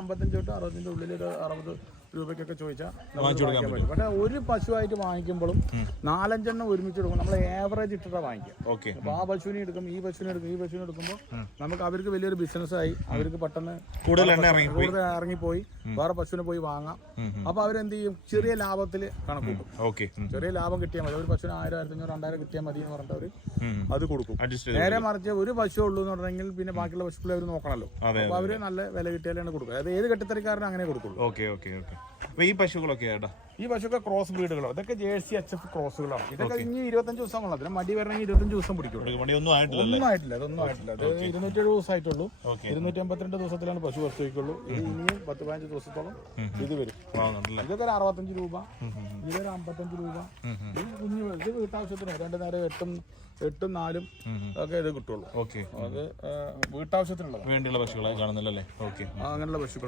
55 തൊട്ട് 60 ഉള്ളിൽ ഒരു 60 രൂപയ്ക്കൊക്കെ ചോദിച്ചാൽ വാങ്ങിക്കാൻ പറ്റും. പക്ഷേ ഒരു പശുവായിട്ട് വാങ്ങിക്കുമ്പോഴും 4-5 ഒരുമിച്ച് എടുക്കും. നമ്മൾ ആവറേജ് ഇട്ടിട്ടാണ് വാങ്ങിക്കുക. അപ്പോൾ ആ പശുവിനെ എടുക്കും, ഈ പശുവിനെ എടുക്കും, ഈ പശുവിനെ എടുക്കുമ്പോൾ നമുക്ക് അവർക്ക് വലിയൊരു ബിസിനസ്സായി. അവർക്ക് പെട്ടെന്ന് കൂടുതൽ ഇറങ്ങിപ്പോയി വേറെ പശുവിനെ പോയി വാങ്ങാം. അപ്പോൾ അവരെന്ത് ചെയ്യും? ചെറിയ ലാഭത്തിൽ കണക്കൂട്ടും. ചെറിയ ലാഭം കിട്ടിയാൽ മതി. ഒരു പശുവിന് 1000, 1500, 2000 കിട്ടിയാൽ മതി എന്ന് പറഞ്ഞിട്ട് അവർ അത് കൊടുക്കും. നേരെ മറിച്ച് ഒരു പശു ഉള്ളൂ എന്ന് പറഞ്ഞെങ്കിൽ പിന്നെ ബാക്കിയുള്ള പശുക്കളെ അവർ നോക്കണമല്ലോ. അപ്പോൾ അവർ നല്ല വില കിട്ടിയാലാണ് കൊടുക്കുക. അത് ഏത് കെട്ടിത്തരക്കാരനും അങ്ങനെ കൊടുക്കുള്ളൂ. ഈ പശുക്കളൊക്കെ ഈ പശുക്കൾ ക്രോസ് ബ്രീഡുകളോ, ഇതൊക്കെ ജേഴ്സി HF ക്രോസുകളാണ്. ഇതൊക്കെ ഇനി 25 ദിവസം ഉള്ളത്. അതിന് മടി വരണമെങ്കിൽ 25 ദിവസം പിടിക്കും. ഒന്നും ആയിട്ടില്ല. അതൊന്നും ആയിട്ടില്ല. അത് 207 ദിവസമായിട്ടുള്ളൂ. 252 ദിവസത്തിലാണ് പശു പ്രസവിക്കുള്ളൂ. ഇത് ഇനിയും 10-15 ദിവസത്തോളം ഇത് വരും. ഇതൊക്കെ ഒരു 65 രൂപ, ഇതൊരു 55 രൂപ. ഇത് വീട്ടാവശ്യത്തിന് 2 നേരം 8-ഉം 4-ഉം ഒക്കെ ഇത് കിട്ടുള്ളൂ. അത് വീട്ടാവശ്യത്തിനുള്ളത് വേണ്ടിയുള്ള പശുക്കളെ കാണുന്നില്ലല്ലേ? അങ്ങനെയുള്ള പശുക്കളാണ്.